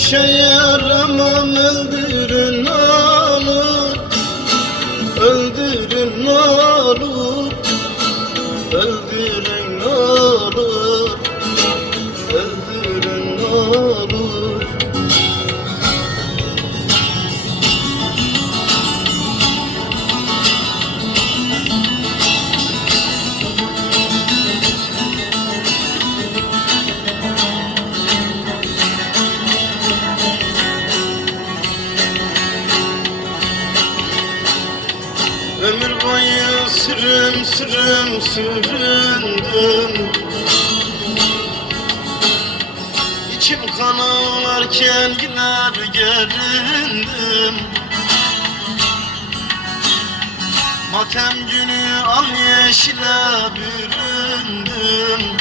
işe yaramam sürüm sürüm süründüm. İçim kan ağlarken güler göründüm. Matem günü al yeşile büründüm.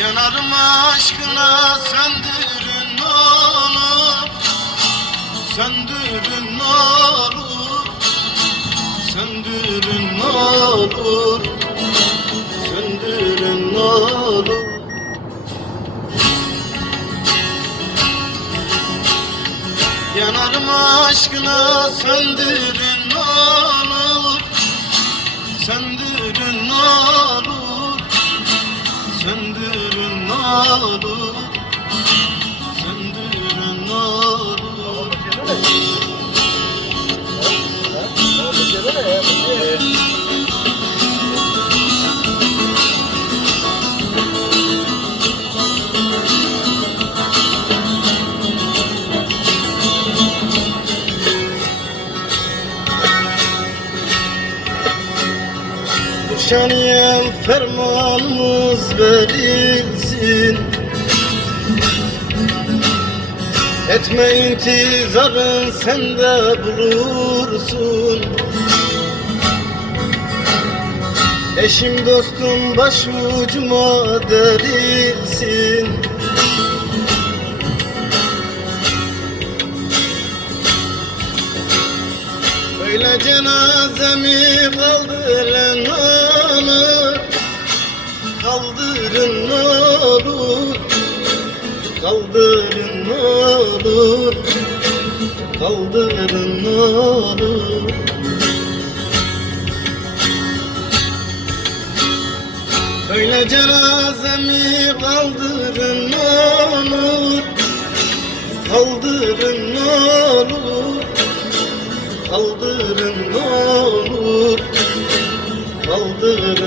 Yanarım aşkına söndürün olur Söndürün olur Söndürün ne olur. Yanarım aşkına söndürün ne olur. Söndürün ne olur Söndürün ne olur Şaniyen fermanımız verilsin. Etme intizarın sende bulursun. Eşim dostum başucuma derilsin. Böyle cenazemi kaldırın Kaldırın olur? Kaldırın olur? Öyle cenazemi kaldırın olur? Kaldırın olur? Kaldırın olur? Kaldırın